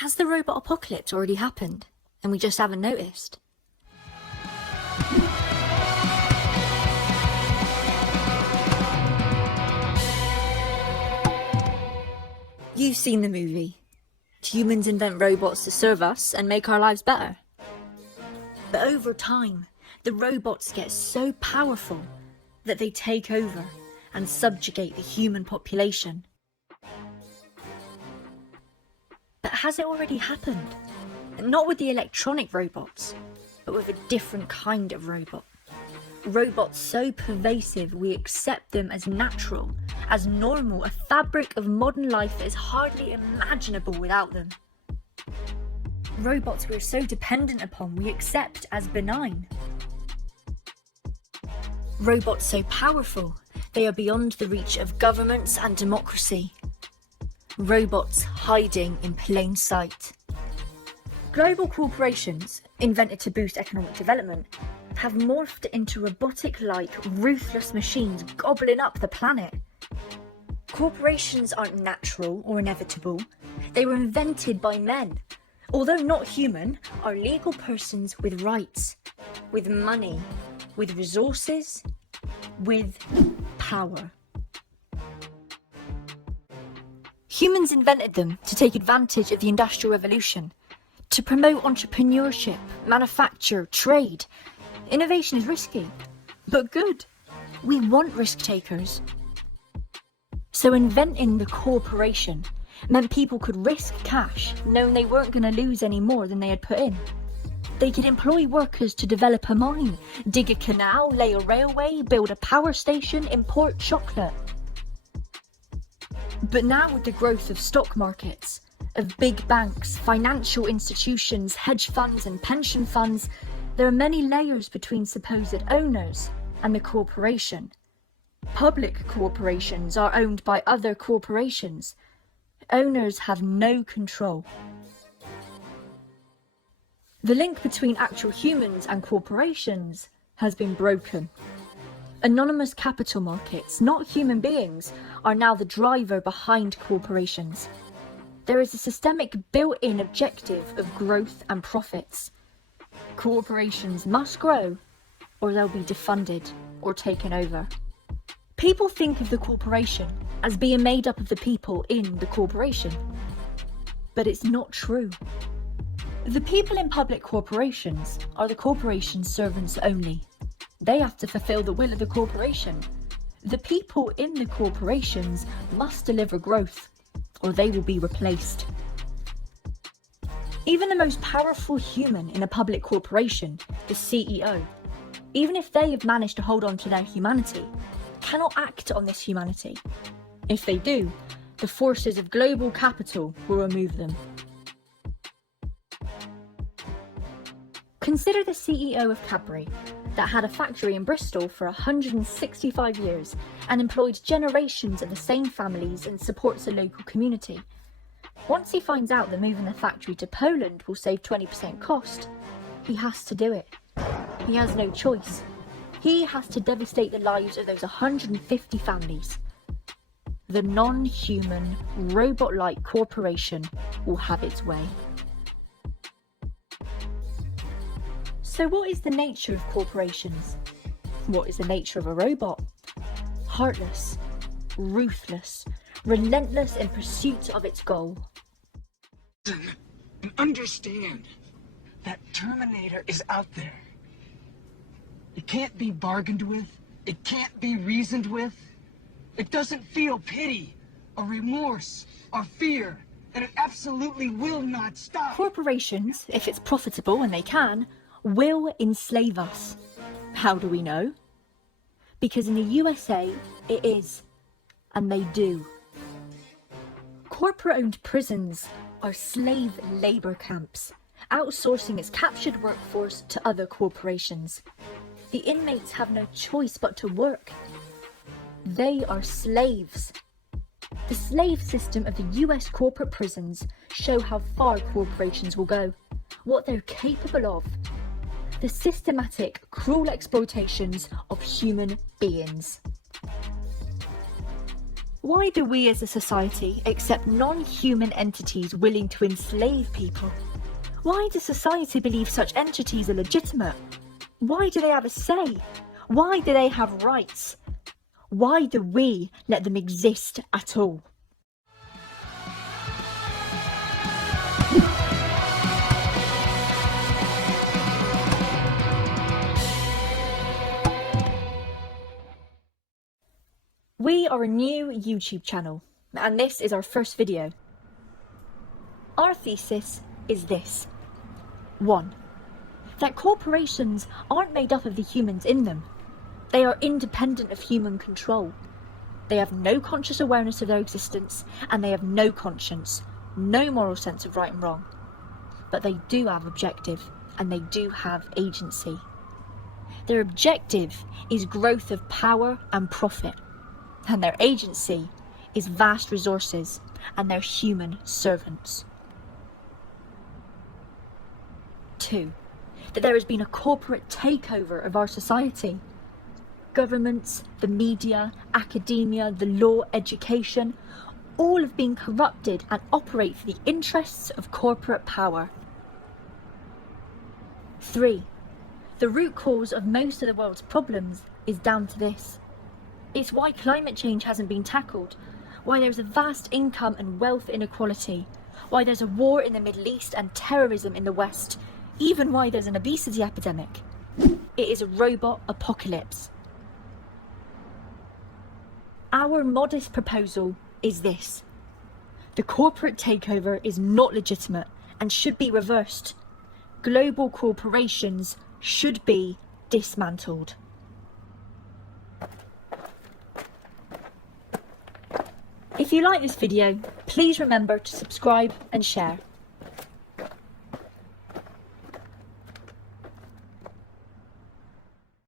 Has the robot apocalypse already happened, and we just haven't noticed? You've seen the movie. Humans invent robots to serve us and make our lives better. But over time, the robots get so powerful that they take over and subjugate the human population. But has it already happened? Not with the electronic robots, but with a different kind of robot. Robots so pervasive we accept them as natural, as normal, a fabric of modern life that is hardly imaginable without them. Robots we're so dependent upon we accept as benign. Robots so powerful they are beyond the reach of governments and democracy. Robots hiding in plain sight. Global corporations, invented to boost economic development, have morphed into robotic-like, ruthless machines gobbling up the planet. Corporations aren't natural or inevitable. They were invented by men. Although not human, are legal persons with rights, with money, with resources, with power. Humans invented them to take advantage of the Industrial Revolution, to promote entrepreneurship, manufacture, trade. Innovation is risky, but good. We want risk takers. So inventing the corporation meant people could risk cash, knowing they weren't going to lose any more than they had put in. They could employ workers to develop a mine, dig a canal, lay a railway, build a power station, import chocolate. But now with the growth of stock markets, of big banks, financial institutions, hedge funds and pension funds, there are many layers between supposed owners and the corporation. Public corporations are owned by other corporations. Owners have no control. The link between actual humans and corporations has been broken. Anonymous capital markets, not human beings, are now the driver behind corporations. There is a systemic built-in objective of growth and profits. Corporations must grow, or they'll be defunded or taken over. People think of the corporation as being made up of the people in the corporation. But it's not true. The people in public corporations are the corporation's servants only. They have to fulfill the will of the corporation. The people in the corporations must deliver growth, or they will be replaced. Even the most powerful human in a public corporation, the CEO, even if they have managed to hold on to their humanity, cannot act on this humanity. If they do, the forces of global capital will remove them. Consider the CEO of Cadbury, that had a factory in Bristol for 165 years and employed generations of the same families and supports a local community. Once he finds out that moving the factory to Poland will save 20% cost, he has to do it. He has no choice. He has to devastate the lives of those 150 families. The non-human, robot-like corporation will have its way. So what is the nature of corporations? What is the nature of a robot? Heartless, ruthless, relentless in pursuit of its goal. Listen and understand that Terminator is out there. It can't be bargained with. It can't be reasoned with. It doesn't feel pity or remorse or fear, and it absolutely will not stop. Corporations, if it's profitable and they can, will enslave us. How do we know? Because in the USA, it is, and they do. Corporate-owned prisons are slave labour camps, outsourcing its captured workforce to other corporations. The inmates have no choice but to work. They are slaves. The slave system of the US corporate prisons show how far corporations will go, what they're capable of. The systematic, cruel exploitations of human beings. Why do we as a society accept non-human entities willing to enslave people? Why does society believe such entities are legitimate? Why do they have a say? Why do they have rights? Why do we let them exist at all? We are a new YouTube channel, and this is our first video. Our thesis is this. 1. That corporations aren't made up of the humans in them. They are independent of human control. They have no conscious awareness of their existence, and they have no conscience, no moral sense of right and wrong. But they do have objective, and they do have agency. Their objective is growth of power and profit, and their agency is vast resources, and they're human servants. 2. That there has been a corporate takeover of our society. Governments, the media, academia, the law, education, all have been corrupted and operate for the interests of corporate power. 3. The root cause of most of the world's problems is down to this. It's why climate change hasn't been tackled, why there's a vast income and wealth inequality, why there's a war in the Middle East and terrorism in the West, even why there's an obesity epidemic. It is a robot apocalypse. Our modest proposal is this. The corporate takeover is not legitimate and should be reversed. Global corporations should be dismantled. If you like this video, please remember to subscribe and share.